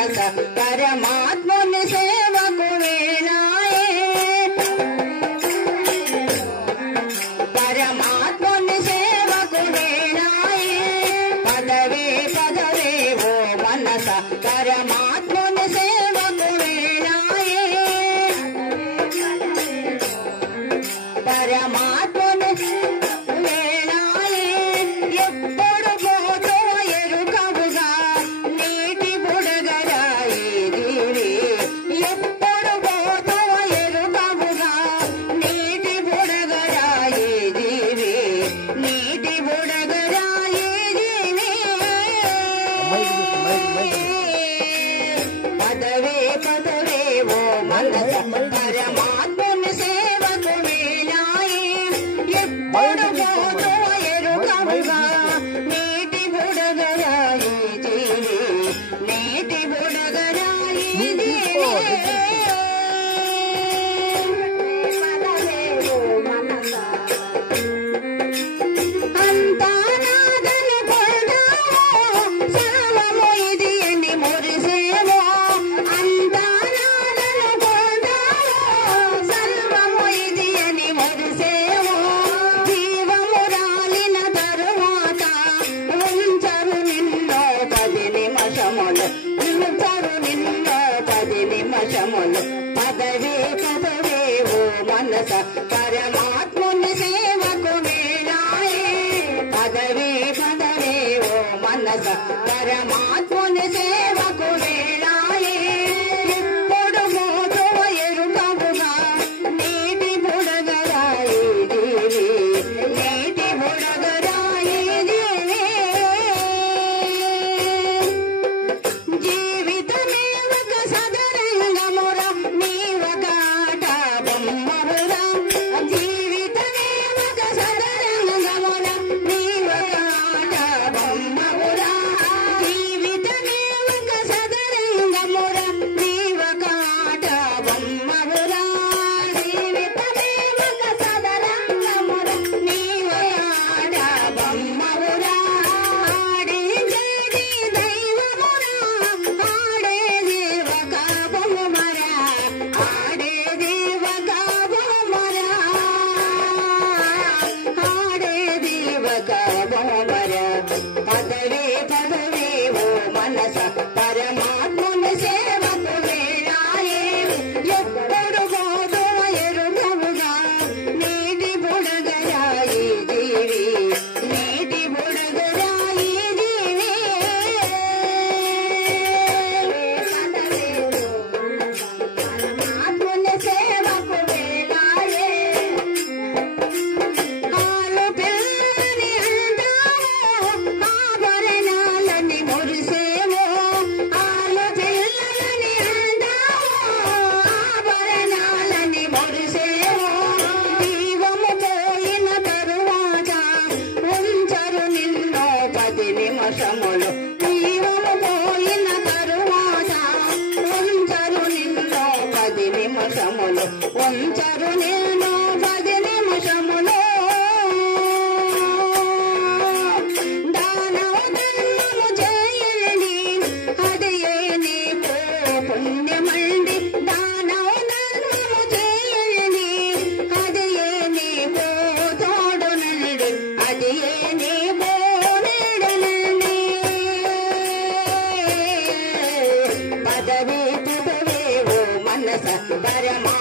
మనస పరమాత్ముని సేవకు వేళాయే పరమాత్ముని సేవకు వేళాయే పదవే పదవే ఓ మనస పరమాత్ముని సేవకు వేళాయే పరమాత్ముని వేళాయే ఎప్పుడు పోతో ఎరుకవుగా నీటి బుడగరాయి దీవి ఎప్పుడు పోతో ఎరుకవుగా నీటి బుడగరాయి దీవి నీటి బుడగరాయి దీవి పదవే పదవే ఓ మనస పరమాత్ముని సేవకు వేళాయే ఎప్పుడు పోతో ఎరుకవుగా నీటి బుడగరాయి దీవి నీటి బుడగరాయి దీవి పదవే ఓ మనస అంతా నాదనుకున్నావో సర్వము ఇది అని మురిసేవో అంతా నాదనుకున్నావో సర్వము ఇది అని మురిసేవో జీవము రాలిన తరువాత ఉంచరు నిన్నో 10 నిమిషములు ఉంచరు నిన్నో 10 నిమిషములు పదవే పదవే ఓ మనస పరమాత్ముని సేవకు వేళాయే పదవే పదవే ఓ మనస పరమాత్ముని సేవకు వేళాయే ఎప్పుడు పోతో ఎరుకవుగా నీటి బుడగరాయి దీవి నీటి బుడగరాయి దీవి జీవితమే ఒక సదరంగమురా నీవొక ఆట బొమ్మవురా జీవితమే ఒక సదరంగమురా నీవొక ఆట బొమ్మవురా జీవితమే ఒక సదరంగమురా నీవొక ఆట బొమ్మవురా జీవితమే ఒక సదరంగమురా నీవొక ఆట బొమ్మవురా ఆడేది దైవమురా ఆడేది ఒక బొమ్మరా ఆడేది ఒక బొమ్మరా ఆడేది ఒక బొమ్మరా పదవే పదవే ఓ మనస పరమాత్ముని సేవకు వేళాయే ఎప్పుడు పోతో ఎరుకవుగా నీటి బుడగరాయి దీవి నీటి బుడగరాయి దీవి పదవే పరమాత్ముని సేవకు వేళాయే ఆలు పిల్లని అంటావో ఆభరణాలని మురిసేవో ఆలు పిల్లని అంటావో ఆభరణాలని మురిసేవో దీవము పోయిన తరువాత ఉంచరు నిన్నో 10 నిమిషములు దీవము పోయిన తరువాత ఉంచరు నిన్నో 10 నిమిషములు ఉంచరు నిన్నో 10 నిమిషములు దానవ ధర్మము చేయండి అదియే నీకు పుణ్యమండి దానవ ధర్మము చేయండి అదియే నీకు తోడునండి అదియే నీకు నీడనండి పదవే పదవే ఓ మనస పరమా